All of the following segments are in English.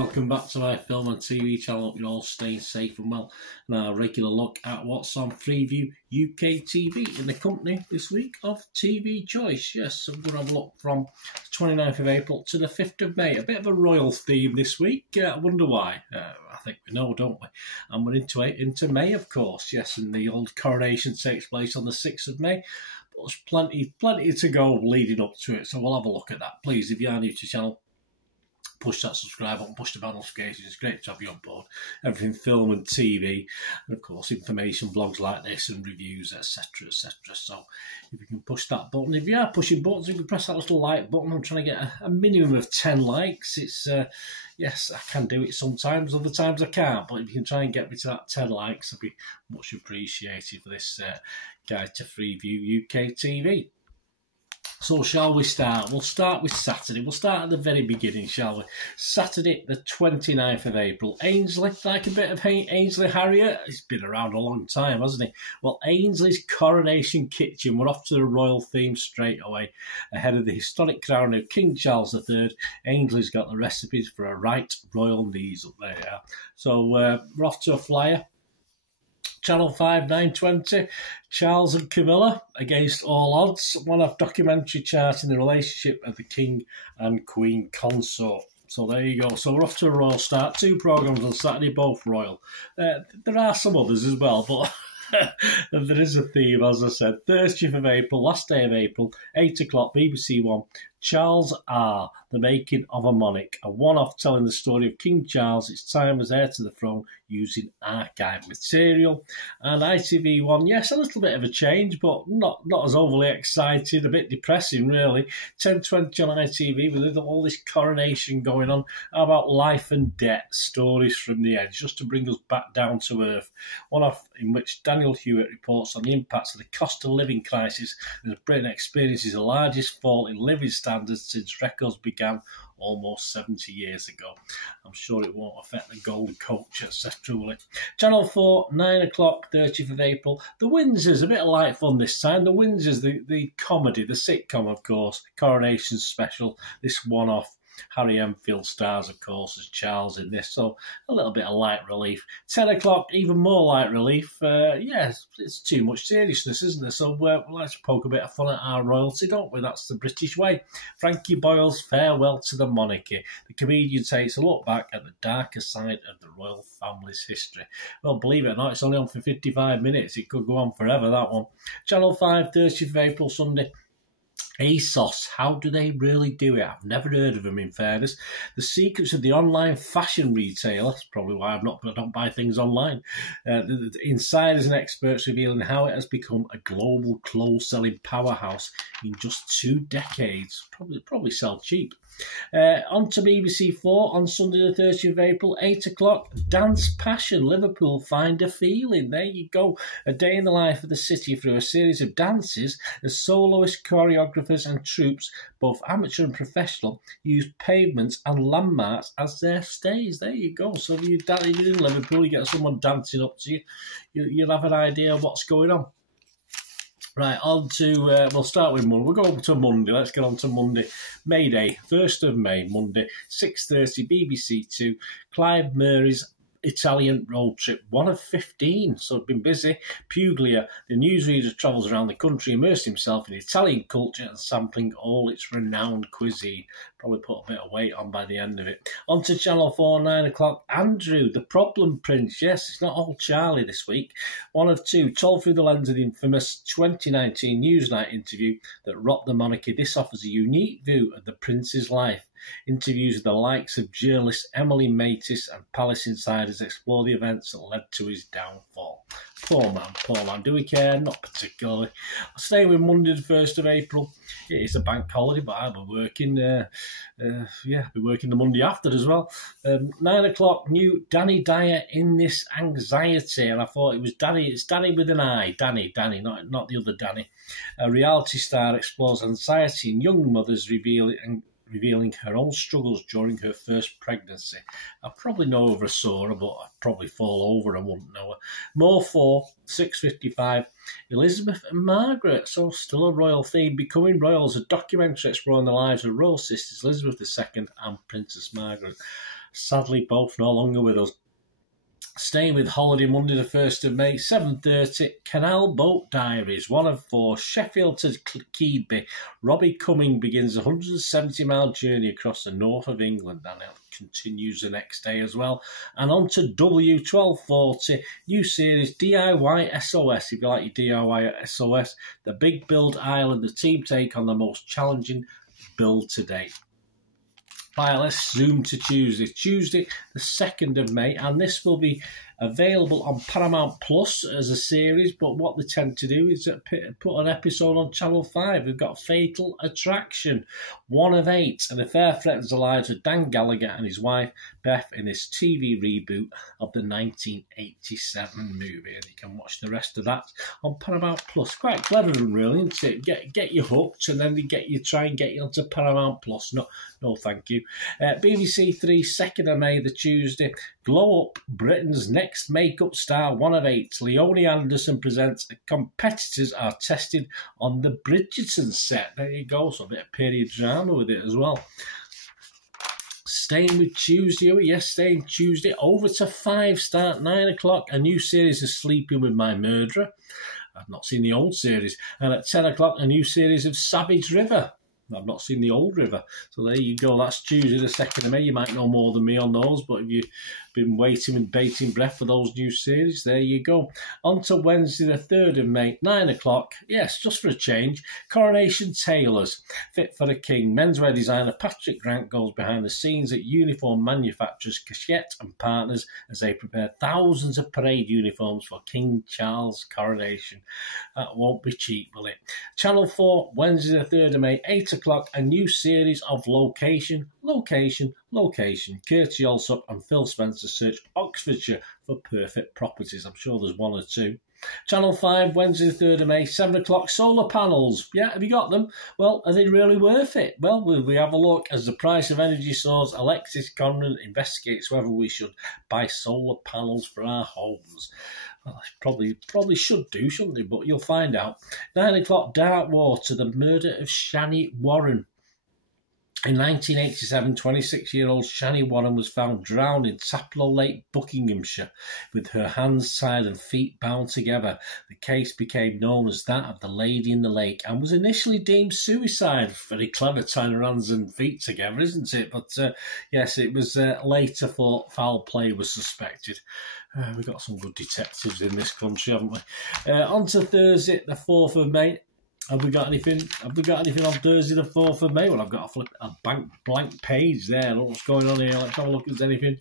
welcome back to my film and TV channel. Hope you're all staying safe and well. And our regular look at what's on Freeview UK TV in the company this week of TV Choice. Yes, so we're going to have a look from the 29th of April to the 5th of May. A bit of a royal theme this week. I wonder why. I think we know, don't we? And we're into May, of course. Yes, and the old coronation takes place on the 6th of May. But there's plenty to go leading up to it. So we'll have a look at that. Please, if you are new to the channel, push that subscribe button, push the bell notifications. It's great to have you on board. Everything film and TV, and of course information, vlogs like this and reviews, etc, etc. So if you can push that button, if you are pushing buttons, you can press that little like button. I'm trying to get a minimum of 10 likes. It's yes, I can do it sometimes, other times I can't, but if you can try and get me to that 10 likes, I'd be much appreciated for this guide to Freeview UK TV. So shall we start? We'll start with Saturday. We'll start at the very beginning, shall we? Saturday, the 29th of April. Ainsley, like a bit of Ainsley Harriet. He's been around a long time, hasn't he? Well, Ainsley's Coronation Kitchen. We're off to the royal theme straight away. Ahead of the historic crowning of King Charles III, Ainsley's got the recipes for a right royal knees up there. Yeah. So we're off to a flyer. Channel 5, 9:20, Charles and Camilla, against all odds, one-off documentary charting the relationship of the King and Queen consort. So there you go. So we're off to a royal start. 2 programmes on Saturday, both royal. There are some others as well, but there is a theme, as I said. 30th of April, last day of April, 8 o'clock, BBC One. Charles R, The Making of a Monarch, a one-off telling the story of King Charles, its time as heir to the throne, using archive material. And ITV1, yes, a little bit of a change, but not as overly excited, a bit depressing, really. 10:20 on ITV, with all this coronation going on. How about life and death, stories from the edge, just to bring us back down to earth. One-off in which Daniel Hewitt reports on the impacts of the cost of living crisis as Britain experiences the largest fall in living standards since records began almost 70 years ago. I'm sure it won't affect the gold coach, etc. will it? Channel 4, 9 o'clock, 30th of April. The Windsors, a bit of light fun this time. The Windsors, the comedy, the sitcom, of course. Coronation special, this one-off. Harry Enfield stars, of course, as Charles in this, so a little bit of light relief. 10 o'clock, even more light relief. Yeah, it's too much seriousness, isn't there? So we like to poke a bit of fun at our royalty, don't we? That's the British way. Frankie Boyle's Farewell to the Monarchy. The comedian takes a look back at the darker side of the royal family's history. Well, believe it or not, it's only on for 55 minutes. It could go on forever, that one. Channel 5, 30th of April, Sunday. ASOS, how do they really do it? I've never heard of them, in fairness. The secrets of the online fashion retailer. That's probably why I don't buy things online. The insiders and experts revealing how it has become a global clothes-selling powerhouse in just 2 decades. Probably sell cheap. On to BBC 4 on Sunday the 30th of April, 8 o'clock. Dance Passion, Liverpool Find a Feeling. There you go. A day in the life of the city through a series of dances as soloists, choreographers and troupes, both amateur and professional, use pavements and landmarks as their stays. There you go. So if you're in Liverpool, you get someone dancing up to you, you'll have an idea of what's going on. Right, on to, we'll start with Monday. We'll go to Monday. Let's get on to Monday. May Day, 1st of May, Monday, 6:30, BBC 2. Clive Murray's Italian road trip, 1 of 15, so it's been busy. Puglia, the newsreader travels around the country, immersing himself in Italian culture and sampling all its renowned cuisine. Probably put a bit of weight on by the end of it. On to Channel 4, 9 o'clock. Andrew, the Problem Prince. Yes, it's not all Charlie this week. 1 of 2, told through the lens of the infamous 2019 Newsnight interview that rocked the monarchy. This offers a unique view of the prince's life. Interviews with the likes of journalists Emily Matis and Palace insiders explore the events that led to his downfall. Poor man. Do we care? Not particularly. I'll stay with Monday the 1st of April. It is a bank holiday, but I'll be working, I'll be working the Monday after as well. 9 o'clock, new Danny Dyer in This Anxiety. And I thought it was Danny, it's Danny with an I. Danny, not the other Danny. A reality star explores anxiety in young mothers, revealing her own struggles during her first pregnancy. I probably know of her Sora, but I'd probably fall over and wouldn't know her. More 4, 6:55, Elizabeth and Margaret. So still a royal theme. Becoming Royals, a documentary exploring the lives of royal sisters Elizabeth II and Princess Margaret. sadly both no longer with us. Staying with Holiday Monday the 1st of May, 7:30, Canal Boat Diaries, 1 of 4, Sheffield to Keedby. Robbie Cumming begins a 170-mile journey across the north of England, and it continues the next day as well. And on to W1240, new series DIY SOS. If you like your DIY SOS, the Big Build Island, the team take on the most challenging build to date. Right, let's zoom to Tuesday the 2nd of May, and this will be available on Paramount Plus as a series, but what they tend to do is put an episode on Channel 5. We've got Fatal Attraction, 1 of 8, and the affair threatens the lives of Dan Gallagher and his wife Beth in this TV reboot of the 1987 movie, and you can watch the rest of that on Paramount Plus. Quite clever, really, isn't it? Get you hooked, and then they try and get you onto Paramount Plus. No, thank you. BBC 3, 2nd of May, the Tuesday. Glow Up, Britain's next makeup star, 1 of 8. Leonie Anderson presents Competitors Are Tested on the Bridgerton set. There you go, so a bit of period drama with it as well. Staying with Tuesday, over to 5, start 9 o'clock, a new series of Sleeping With My Murderer. I've not seen the old series. And at 10 o'clock, a new series of Savage River. I've not seen the old River. So there you go. That's Tuesday the 2nd of May. You might know more than me on those, but if you've been waiting with bated breath for those new series, there you go. On to Wednesday the 3rd of May, 9 o'clock. Yes, just for a change. Coronation Tailors, Fit for a King. Menswear designer Patrick Grant goes behind the scenes at uniform manufacturers Cachette and Partners as they prepare thousands of parade uniforms for King Charles' coronation. That won't be cheap, will it? Channel 4, Wednesday the 3rd of May, 8 o'clock, a new series of Location. Kirsty Allsop and Phil Spencer search Oxfordshire for perfect properties. I'm sure there's 1 or 2. Channel 5, Wednesday the 3rd of May, 7 o'clock, solar panels. Yeah, have you got them? Well, are they really worth it? Well, we have a look as the price of energy soars. Alexis Conran investigates whether we should buy solar panels for our homes. Well, probably should do, shouldn't they? But you'll find out. 9 o'clock, Dark Water, the murder of Shani Warren. In 1987, 26-year-old Shani Warren was found drowned in Taplow Lake, Buckinghamshire, with her hands tied and feet bound together. The case became known as that of the Lady in the Lake and was initially deemed suicide. Very clever, tying her hands and feet together, isn't it? But yes, it was later thought foul play was suspected. We've got some good detectives in this country, haven't we? On to Thursday, the 4th of May. Have we got anything on Thursday the 4th of May? Well, I've got a blank page there. Look what's going on here. Let's have a look if there's anything.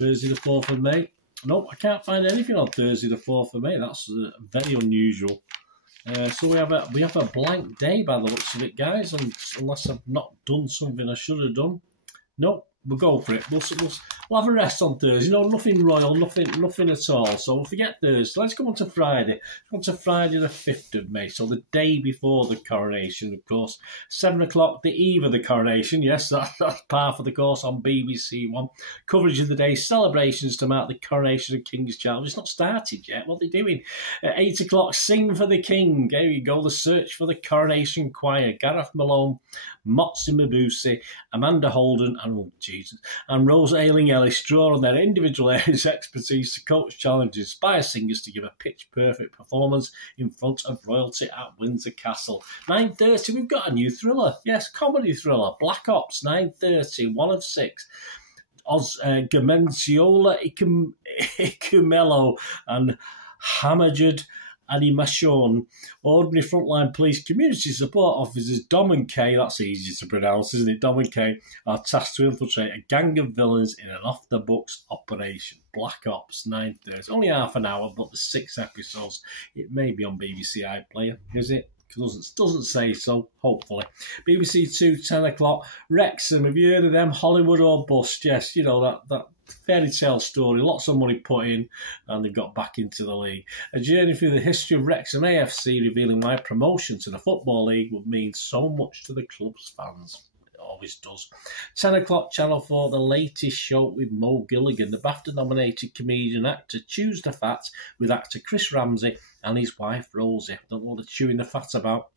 Thursday the 4th of May. Nope, I can't find anything on Thursday the 4th of May. That's very unusual. So we have a blank day by the looks of it, guys. Unless I've not done something I should have done. Nope. We'll go for it. We'll have a rest on Thursday. No, nothing royal, nothing at all. So we'll forget Thursday. Let's go on to Friday. On to Friday the 5th of May. So the day before the coronation, of course. 7 o'clock, the eve of the coronation. Yes, that's par for the course on BBC One. Coverage of the day, celebrations to mark the coronation of King Charles. It's not started yet. What are they doing? At 8 o'clock, Sing for the King. There you go. The search for the coronation choir. Gareth Malone, Motsi Mabuse, Amanda Holden, and Rose Ayling-Ellis draw on their individual areas of expertise to coach, challenge, inspire singers to give a pitch-perfect performance in front of royalty at Windsor Castle. 9:30, we've got a new thriller. Yes, comedy thriller. Black Ops, 9:30, 1 of 6. Gamenciola Ikumelo and Hamajud Animation. Ordinary frontline police community support officers Dom and Kay, that's easy to pronounce, isn't it? Dom and Kay are tasked to infiltrate a gang of villains in an off-the-books operation. Black Ops, 9:30. Only half an hour, but there's 6 episodes. It may be on BBC iPlayer, is it? Doesn't say so, hopefully. BBC 2, 10 o'clock. Wrexham, have you heard of them? Hollywood or bust? Yes, you know, that fairy tale story. Lots of money put in, and they got back into the league. A journey through the history of Wrexham AFC, revealing why promotion to the Football League would mean so much to the club's fans. It always does. 10 o'clock, Channel 4, the latest show with Mo Gilligan. The BAFTA-nominated comedian actor chews the fat with actor Chris Ramsey and his wife Rosie. Don't know what they're chewing the fat about.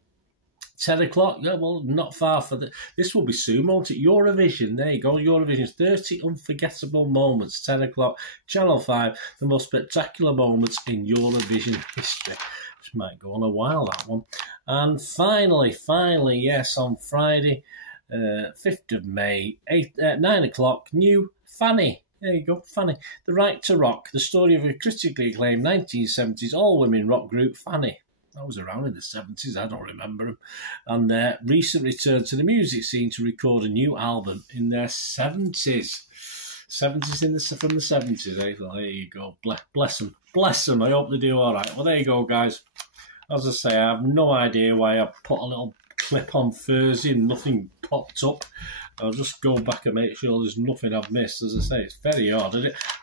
10 o'clock, yeah, well, not far for this will be soon, won't it? Eurovision, there you go, Eurovision, 30 unforgettable moments, 10 o'clock, Channel 5, the most spectacular moments in Eurovision history. Which might go on a while, that one. And finally, yes, on Friday, 5th of May, 9 o'clock, new Fanny. There you go, Fanny. The Right to Rock, the story of a critically acclaimed 1970s all-women rock group, Fanny. I was around in the 70s, I don't remember them. And recently returned to the music scene to record a new album in their 70s. 70s from the 70s, eh? Well, there you go. Bless them. Bless them. I hope they do all right. Well, there you go, guys. As I say, I have no idea why I put a little clip on Thursday and nothing popped up. I'll just go back and make sure there's nothing I've missed. As I say, it's very odd.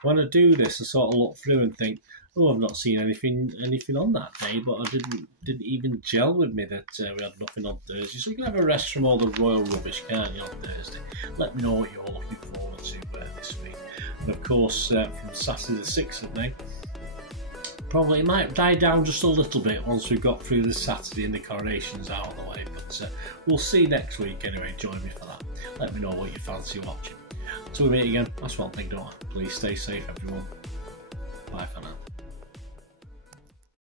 When I do this, I sort of look through and think, oh, I've not seen anything on that day, but I didn't even gel with me that we had nothing on Thursday. So you can have a rest from all the royal rubbish, can't you, on Thursday? Let me know what you're looking forward to this week. And of course, from Saturday the 6th of May, probably it might die down just a little bit once we've got through the Saturday and the coronation's out of the way. But we'll see next week anyway. Join me for that. Let me know what you fancy watching. Until we meet again, that's one thing, don't I? Please stay safe, everyone. Bye for now.